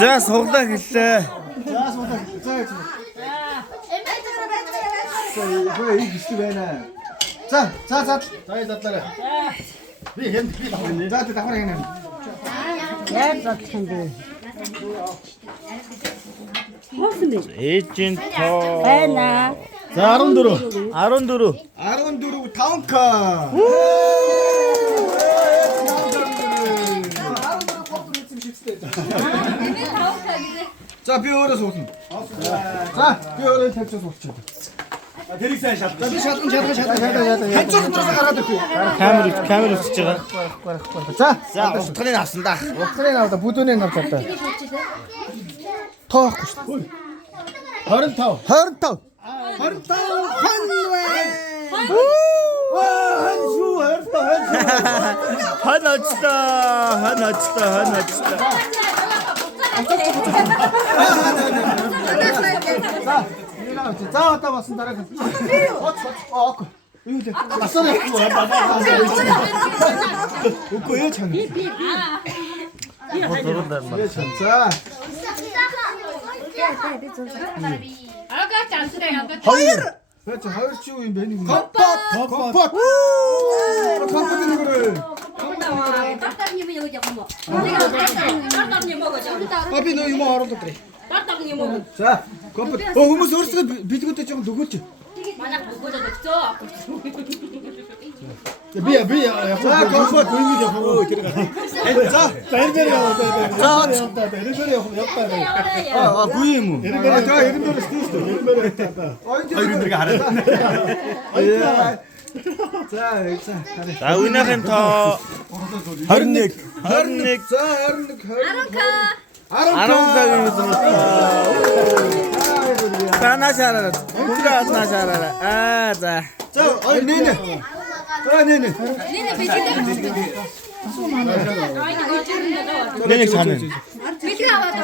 За суглаа хэллээ. За суулаа. За яа. Хөөе их гистэй байна. За задлаарай. Би хэнд би давхар. За давхар гэнэ. Яа зогссон бэ? Эйжент тоо. Байна. За 14. 14. 14 5к. За би өөрөө суулна. За би өөрөө тавьчих суулчих. Тэрийг сайн шалгах. За би шалган. Ханцуурнаас гараад ирэх үү? Камер үсэж байгаа. За утгыг авсан да. утгыг авда бүдүүнийг авч авда. Тоохгүй шүү. 25. Ханаачта. За одоо басан дараа. Окей. Юу лээ? Асаа яахгүй. Үгүй ээ чана. За. Хоёр чи юу юм бэ нэг юм? Компот. Компот нэг үү? Баби нөө юм оруулаад ирээ. За, компот. Хүмүүс өөрсдөө бэлгүүдэд жоохон дөгөөч. Би яг компот үнийг явах тэр. За, бэрбэр яваа. Гүй юм уу? За, 90 стиш. 2 хараад. За. За үнийхэн тоо 21. За, 10 Танашараа. За. За, нэ. Нэг санаа. Бид аваад.